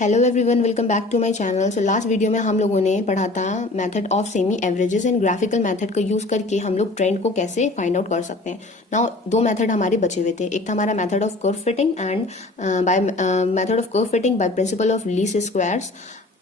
Hello everyone, welcome back to my channel. So last video में हम लोगों ने पढ़ा था method of semi averages and graphical method का यूज करके हम लोग ट्रेंड को कैसे फाइंड आउट कर सकते हैं। नाउ दो मेथड हमारे बचे हुए थे। एक था हमारा method of curve fitting and by method of curve fitting by principle of least squares.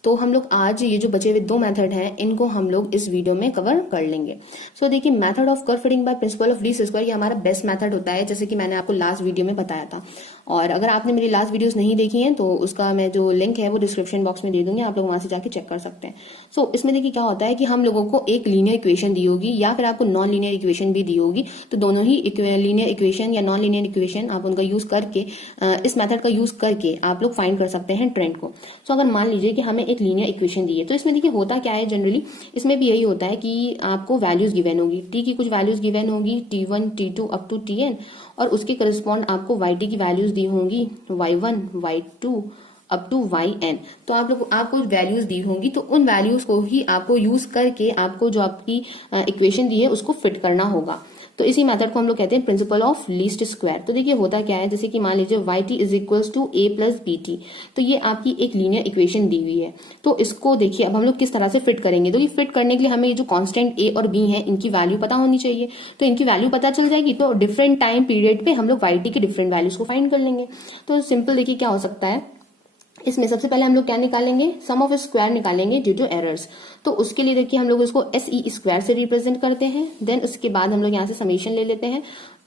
तो हम लोग आज ये जो बचे हुए दो मेथड हैं इनको हम लोग इस वीडियो में कवर कर लेंगे। सो देखिए, method of curve fitting by principle of least square ये हमारा बेस्ट मेथड होता है, जैसे कि मैंने आपको लास्ट वीडियो में बताया था। और अगर आपने मेरी लास्ट वीडियोस नहीं देखी हैं तो उसका मैं जो लिंक है वो डिस्क्रिप्शन बॉक्स में दे दूंगी, आप लोग वहां से जाके चेक कर सकते हैं। सो इसमें देखिए क्या होता है कि हम लोगों को एक लीनियर इक्वेशन दी होगी या फिर आपको नॉन लीनियर इक्वेशन भी दी होगी। तो दोनों ही लीनियर इक्वेशन या नॉन लीनियर इक्वेशन आप उनका यूज करके इस मेथड का यूज करके आप लोग फाइंड कर सकते हैं ट्रेंड को। सो अगर मान लीजिए कि हमें एक लीनियर इक्वेशन दी है, तो इसमें देखिए होता क्या है, जनरली इसमें भी यही होता है कि आपको वैल्यूज गिवन होगी, टी की कुछ वैल्यूज गिवन होगी, T1 T2 up to Tn, और उसके करस्पॉन्ड आपको Yt की वैल्यूज दी होंगी Y1 Y2 up to Yn। तो आपको वैल्यूज दी होंगी, तो उन वैल्यूज को ही आपको यूज करके आपको जो आपकी इक्वेशन दी है उसको फिट करना होगा। तो इसी मेथड को हम लोग कहते हैं प्रिंसिपल ऑफ लीस्ट स्क्वायर। तो देखिए होता क्या है, जैसे कि मान लीजिए Yt is equals to a plus bt। तो ये आपकी एक लीनियर इक्वेशन दी हुई है। तो इसको देखिए अब हम लोग किस तरह से फिट करेंगे। तो ये फिट करने के लिए हमें ये जो कांस्टेंट a और b है इनकी वैल्यू पता होनी चाहिए। तो इनकी वैल्यू पता चल जाएगी तो डिफरेंट टाइम पीरियड पे हम लोग Yt के डिफरेंट वैल्यूज को फाइंड कर लेंगे। तो सिंपल देखिए क्या हो सकता है, इसमें सबसे पहले हम लोग क्या निकालेंगे, सम ऑफ स्क्वायर निकालेंगे ड्यू टू एरर्स। तो उसके लिए देखिए हम लोग इसको SE स्क्वायर से रिप्रेजेंट करते हैं। देन उसके बाद हम लोग यहाँ से समेशन ले लेते हैं।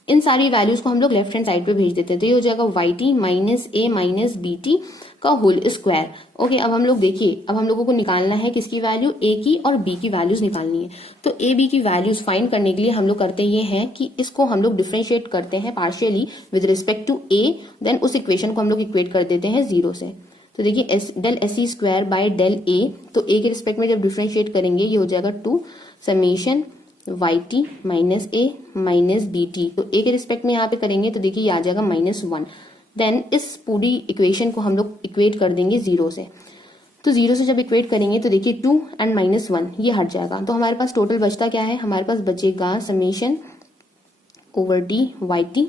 इन सारी वैल्यूज को हम लोग लेफ्ट हैंड साइड पे भेज देते हैं। तो ये हो जाएगा Yt minus a minus bt का होल स्क्वायर। ओके, अब हम लोग देखिए, अब हम लोगों को निकालना है किसकी वैल्यू, a की और b की वैल्यूज निकालनी है। तो a b की वैल्यूज फाइंड करने के लिए हम लोग करते ये हैं कि इसको हम लोग डिफरेंशिएट करते हैं partially with respect to a। Then उस इक्वेशन को हम लोग इक्वेट कर देते हैं 0 से। तो देखिए del SE square by del a, तो a के रिस्पेक्ट में जब डिफरेंशिएट करेंगे ये हो जाएगा 2 summation Yt minus a minus bt। तो a के रिस्पेक्ट में यहाँ पे करेंगे तो देखिए ये आ जाएगा -1। देन इस पूरी इक्वेशन को हम लोग इक्वेट कर देंगे 0 से। तो 0 से जब इक्वेट करेंगे तो देखिए 2 एंड -1 ये हट जाएगा। तो हमारे पास टोटल बचता क्या है, हमारे पास बचेगा summation over d Yt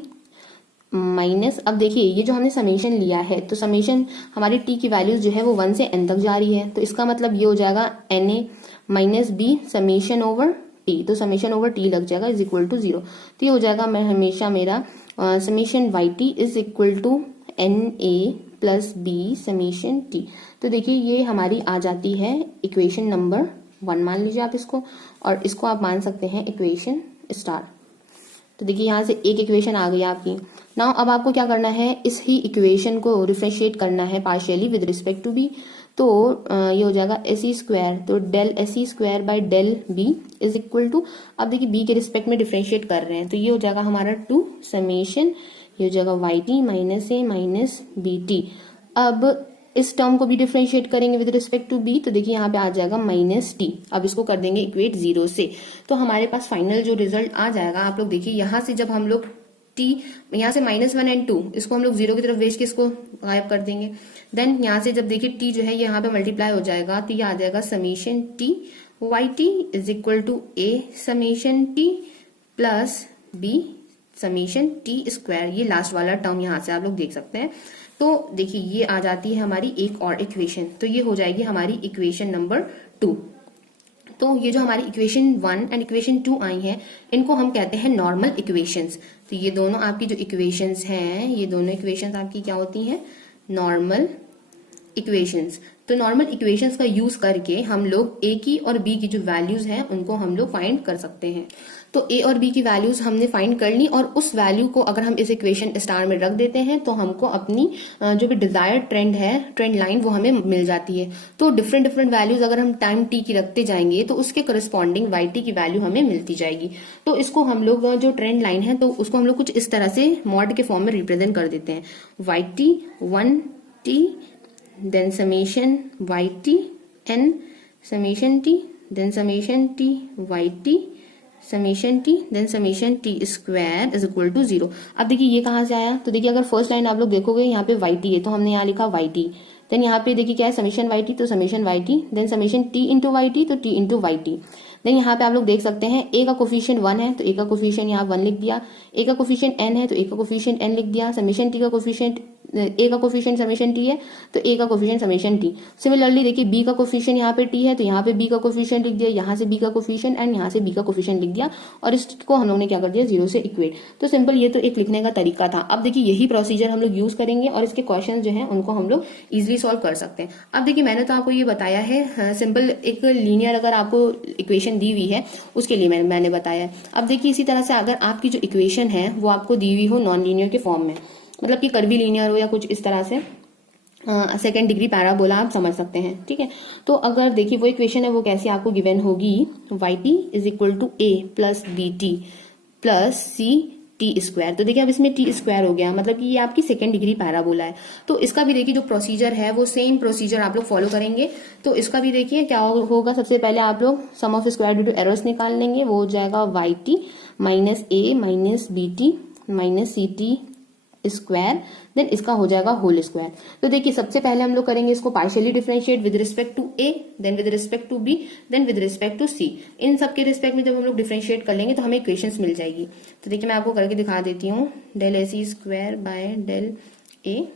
minus, अब देखिए ये जो हमने समेशन लिया है तो समेशन हमारी t की वैल्यूज जो है वो 1 से n तक जा रही है। तो इसका मतलब ये हो जाएगा na minus b summation over t। तो समेशन ओवर t लग जाएगा इज इक्वल टू 0। तो ये हो जाएगा मैं हमेशा मेरा summation Yt is equal to na plus b summation t। तो देखिए ये हमारी आ जाती है इक्वेशन नंबर 1 मान लीजिए आप इसको, और इसको आप मान सकते हैं इक्वेशन स्टार। तो देखिए यहाँ से एक इक्वेशन आ गई आपकी। नाउ अब आपको क्या करना है, इस ही इक्वेशन को डिफरेंशिएट करना है partially with respect to b। तो ये हो जाएगा SE स्क्वायर, तो del SE square by del b is equal to, अब देखिए b के रिस्पेक्ट में डिफरेंशिएट कर रहे हैं तो ये हो जाएगा हमारा 2 समेशन, ये हो जाएगा Yt minus a minus bt। अब इस टर्म को भी डिफरेंशिएट करेंगे विद रिस्पेक्ट टू b, तो देखिए यहाँ पे आ जाएगा -t। अब इसको कर देंगे इक्वेट 0 से। तो हमारे पास फाइनल जो रिजल्ट आ जाएगा, आप लोग देखिए यहाँ से जब हम लोग t यहाँ से -1 एंड 2 इसको हम लोग 0 की तरफ भेज के इसको गायब कर देंगे। देन यहाँ से जब देखिए t जो है ये यहाँ पे मल्टीप्लाई हो जाएगा तो ये आ जाएगा summation t Yt is equal to a summation t plus b summation t square. ये लास्ट वाला टर्म यहाँ से आप लोग देख सकते हैं। तो देखिए ये आ जाती है हमारी एक और इक्वेशन, तो ये हो जाएगी हमारी इक्वेशन नंबर 2। तो ये जो हमारी इक्वेशन 1 एंड इक्वेशन 2 आई हैं इनको हम कहते हैं नॉर्मल इक्वेशंस। तो ये दोनों आपकी जो इक्वेशंस हैं, ये दोनों इक्वेशंस आपकी क्या होती हैं, नॉर्मल इक्वेशंस। तो नॉर्मल इक्वेशंस का यूज करके हम लोग a की और b की जो वैल्यूज हैं उनको हम लोग फाइंड कर सकते हैं। तो a और b की वैल्यूज हमने फाइंड कर ली, और उस वैल्यू को अगर हम इस इक्वेशन स्टार में रख देते हैं तो हमको अपनी जो भी डिजायर्ड ट्रेंड है, ट्रेंड लाइन, वो हमें मिल जाती है। तो डिफरेंट डिफरेंट वैल्यूज अगर हम टाइम t की रखते जाएंगे तो उसके करस्पॉन्डिंग Yt की वैल्यू हमें मिलती जाएगी। तो इसको हम लोग जो ट्रेंड लाइन है तो उसको हम लोग कुछ इस तरह से मॉड के फॉर्म में रिप्रेजेंट कर देते हैं, Yt 1t then summation Yt n summation t then summation t Yt summation t then summation t square is equal to 0। अब देखिए ये कहाँ से आया, तो देखिए अगर फर्स्ट लाइन आप लोग देखोगे यहाँ पे Yt है तो हमने यहाँ लिखा Yt। देन यहाँ पे देखिए क्या है, समेशन Yt, तो summation Yt then summation t into Yt, तो t इंटू Yt। देन यहाँ पे आप लोग देख सकते हैं a का कोफिशिएंट 1 है तो a का कोफिशिएंट यहाँ 1 लिख दिया, a का कोफिशिएंट n है तो a का कोफिशिएंट n लिख दिया, समेशन t का कोफिशिएंट ए का कोफिशिएंट समेशन टी है तो ए का कोफिशिएंट समेशन टी। सिमिलरली देखिए बी का कोफिशिएंट यहाँ पे टी है तो यहाँ पे बी का कोफिशिएंट लिख दिया, यहाँ से बी का कोफिशिएंट एंड यहाँ से बी का कोफिशिएंट लिख दिया और इसको हम लोग ने क्या कर दिया 0 से इक्वेट। तो सिंपल ये तो एक लिखने का तरीका था। अब देखिए यही प्रोसीजर हम लोग यूज करेंगे और इसके क्वेश्चन जो है उनको हम लोग इजिली सॉल्व कर सकते हैं। अब देखिए मैंने तो आपको ये बताया है सिंपल एक लीनियर अगर आपको इक्वेशन दी हुई है उसके लिए मैंने बताया है। अब देखिए इसी तरह से अगर आपकी जो इक्वेशन है वो आपको दी हुई हो नॉन लीनियर के फॉर्म में, मतलब कि कर्वी लीनियर हो या कुछ इस तरह से सेकेंड डिग्री पैराबोला आप समझ सकते हैं, ठीक है। तो अगर देखिए वो इक्वेशन है वो कैसी आपको गिवन होगी, y t is equal to a plus b t plus c T square. तो देखिए अब इसमें टी स्क्वायर हो गया, मतलब कि ये आपकी सेकेंड डिग्री पैराबोला है। तो इसका भी देखिए जो प्रोसीजर है वो सेम प्रोसीजर आप लोग फॉलो करेंगे। तो इसका भी देखिए क्या होगा, सबसे पहले आप लोग sum of square due to errors निकाल लेंगे, वो हो जाएगा Y T minus A minus B T minus C T square, then इसका हो जाएगा होल स्क्वायर। तो देखिए सबसे पहले हम लोग करेंगे इसको partially differentiate with respect to A, then with respect to B, then with respect to C. इन सब के रिस्पेक्ट में जब हम लोग डिफरेंशिएट कर लेंगे तो हमें इक्वेशंस मिल जाएगी। तो देखिए मैं आपको करके दिखा देती हूँ, del A C square by del A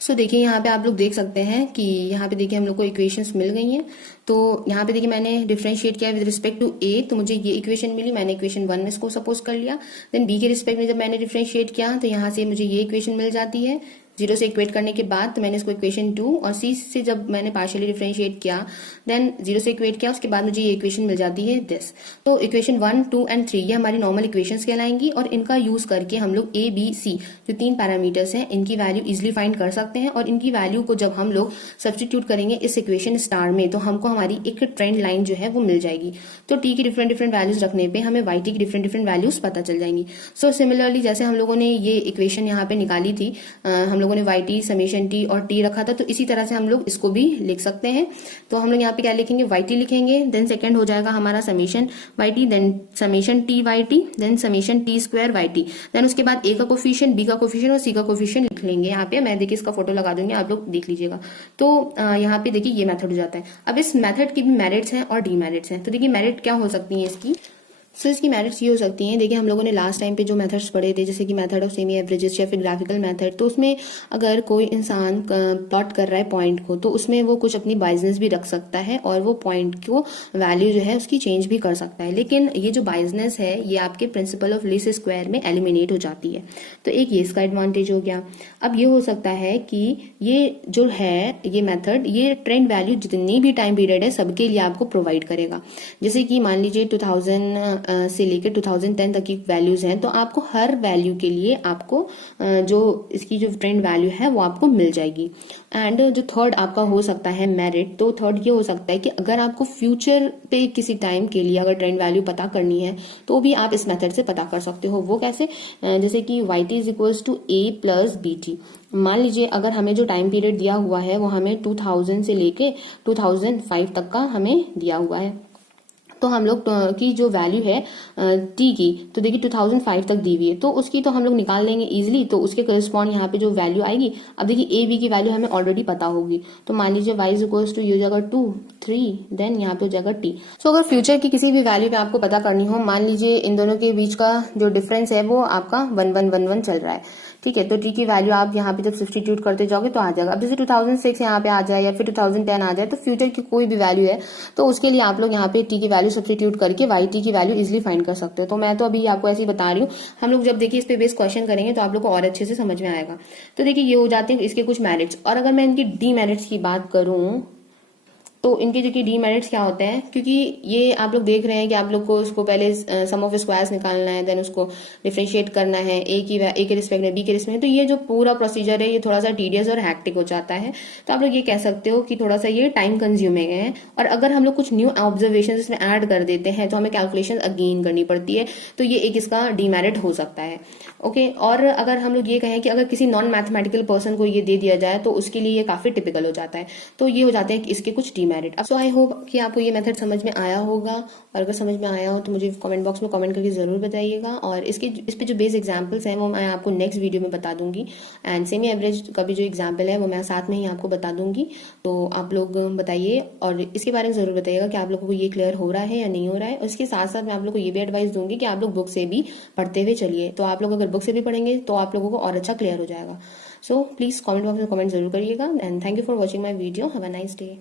so देखिए यहाँ पे आप लोग देख सकते हैं कि यहाँ पे देखिए हम लोग को इक्वेशंस मिल गई हैं। तो यहाँ पे देखिए मैंने डिफरेंशिएट किया विद रिस्पेक्ट टू ए, तो मुझे ये इक्वेशन मिली, मैंने इक्वेशन 1 में इसको सपोज कर लिया। देन बी के रिस्पेक्ट में जब मैंने डिफरेंशिएट किया तो यहाँ से मुझे ये इक्वेशन मिल जाती है 0 से इक्वेट करने के बाद। तो मैंने इसको इक्वेशन 2 और सी से जब मैंने पार्शियली डिफरेंशिएट किया देन 0 से इक्वेट किया, उसके बाद मुझे ये इक्वेशन मिल जाती है दिस। तो इक्वेशन 1, 2 एंड 3 ये हमारी नॉर्मल इक्वेशंस कहलाएंगी और इनका यूज करके हम लोग ए बी सी जो 3 पैरामीटर्स हैं इनकी वैल्यू इजिली फाइंड कर सकते हैं। और इनकी वैल्यू को जब हम लोग सब्सटीट्यूट करेंगे इस इक्वेशन स्टार में तो हमको हमारी एक ट्रेंड लाइन जो है वो मिल जाएगी। तो टी की डिफरेंट डिफरेंट वैल्यूज रखने पे हमें वाई टी की डिफरेंट डिफरेंट वैल्यूज पता चल जाएंगी। सो सिमिलरली जैसे हम लोगों ने ये इक्वेशन यहाँ पे निकाली थी, हम लोगों ने वाई टी समेशन टी और टी रखा था, तो इसी तरह से हम लोग इसको भी लिख सकते हैं। तो हम लोग यहाँ पे क्या लिखेंगे, वाई टी लिखेंगे, देन सेकंड हो जाएगा हमारा summation y t, then summation t y t, then summation t square y t, then उसके बाद ए का कोफिशिएंट, बी का कोफिशिएंट और सी का कोफिशिएंट लिख लेंगे। यहाँ पे मैं देखिए इसका फोटो लगा दूंगी, आप लोग देख लीजिएगा। तो यहाँ पे देखिए ये मेथड हो जाता है। अब इस मेथड की भी मेरिट्स हैं और डीमेरिट्स हैं। तो देखिए मेरिट क्या हो सकती है इसकी, सो इसकी मेरिट्स ये हो सकती हैं। देखिए हम लोगों ने लास्ट टाइम पे जो मेथड्स पढ़े थे जैसे कि मेथड ऑफ सेमी एवरेजेस या फिर ग्राफिकल मेथड, तो उसमें अगर कोई इंसान प्लॉट कर रहा है पॉइंट को तो उसमें वो कुछ अपनी बाइजनेस भी रख सकता है और वो पॉइंट को वैल्यू जो है उसकी चेंज भी कर सकता है। लेकिन ये जो बाइजनेस है ये आपके प्रिंसिपल ऑफ लीस्ट स्क्वायर में एलिमिनेट हो जाती है। तो एक ये इसका एडवांटेज हो गया। अब ये हो सकता है कि ये जो है ये मेथड ये ट्रेंड वैल्यू जितनी भी टाइम पीरियड है सबके लिए आपको प्रोवाइड करेगा। जैसे कि मान लीजिए 2000 से लेकर 2010 तक की वैल्यूज हैं, तो आपको हर वैल्यू के लिए आपको जो इसकी जो ट्रेंड वैल्यू है वो आपको मिल जाएगी। एंड जो थर्ड आपका हो सकता है मेरिट, तो थर्ड ये हो सकता है कि अगर आपको फ्यूचर पे किसी टाइम के लिए अगर ट्रेंड वैल्यू पता करनी है तो भी आप इस मेथड से पता कर सकते हो। वो कैसे, जैसे कि y t is equals to a plus b t. मान लीजिए अगर हमें जो टाइम पीरियड दिया हुआ है वो हमें 2000 से लेके 2005 तक का हमें दिया हुआ है, तो हम लोग की जो वैल्यू है टी की, तो देखिए 2005 तक दी हुई है, तो उसकी तो हम लोग निकाल लेंगे इजीली। तो उसके करस्पॉन्ड यहाँ पे जो वैल्यू आएगी, अब देखिए ए बी की वैल्यू हमें ऑलरेडी पता होगी। तो मान लीजिए वाई इज इक्वल्स टू ये हो जाएगा 2, 3, देन यहाँ पे हो जाएगा टी। सो अगर फ्यूचर की किसी भी वैल्यू पे आपको पता करनी हो, मान लीजिए इन दोनों के बीच का जो डिफरेंस है वो आपका 1111 चल रहा है, ठीक है। तो टी की वैल्यू आप यहाँ पे जब सब्सटीट्यूट करते जाओगे तो आ जाएगा। अब जैसे 2006 यहाँ पे आ जाए या फिर 2010 आ जाए, तो फ्यूचर की कोई भी वैल्यू है तो उसके लिए आप लोग यहाँ पे टी की वैल्यू सब्सटीट्यूट करके वाई टी की वैल्यू इजिली फाइंड कर सकते हो। तो मैं तो अभी आपको ऐसे ही बता रही हूँ, हम लोग जब देखिए इस पे बेस क्वेश्चन करेंगे तो आप लोग को और अच्छे से समझ में आएगा। तो देखिए ये हो जाते हैं इसके कुछ मेरिट्स। और अगर मैं इनकी डी मेरिट्स की बात करूं तो इनके जो कि डीमेरिट्स क्या होते हैं, क्योंकि ये आप लोग देख रहे हैं कि आप लोग को उसको पहले सम ऑफ स्क्वायर्स निकालना है, देन उसको डिफरेंशिएट करना है ए के रिस्पेक्ट में बी के रिस्पेक्ट में, तो ये जो पूरा प्रोसीजर है ये थोड़ा सा टीडियस और हैक्टिक हो जाता है। तो आप लोग ये कह सकते हो कि थोड़ा सा ये टाइम कंज्यूमिंग है। और अगर हम लोग कुछ न्यू ऑब्जर्वेशन इसमें ऐड कर देते हैं तो हमें कैलकुलेशन अगेन करनी पड़ती है, तो ये एक इसका डीमेरिट हो सकता है। ओके, और अगर हम लोग ये कहें कि अगर किसी नॉन मैथमेटिकल पर्सन को ये दे दिया जाए तो उसके लिए ये काफी टिपिकल हो जाता है। तो ये हो जाते हैं इसके कुछ demerit. Merit. So I hope कि आपको ये मेथड समझ में आया होगा, और अगर समझ में आया हो तो मुझे कमेंट बॉक्स में कमेंट करके ज़रूर बताइएगा। और इस पे जो बेस एग्जाम्पल्स हैं वो मैं आपको नेक्स्ट वीडियो में बता दूंगी, एंड सेमी एवरेज का भी जो एग्जाम्पल है वो मैं साथ में ही आपको बता दूंगी। तो आप लोग बताइए और इसके बारे में ज़रूर बताइएगा कि आप लोगों को ये क्लियर हो रहा है या नहीं हो रहा है। और इसके साथ साथ मैं आप लोग को ये भी एडवाइस दूंगी कि आप लोग बुक से भी पढ़ते हुए चलिए। तो आप लोग अगर बुक से भी पढ़ेंगे तो आप लोगों को और अच्छा क्लियर हो जाएगा। सो प्लीज़ कमेंट बॉक्स में कमेंट जरूर करिएगा, and thank you for watching my video. Have a nice day.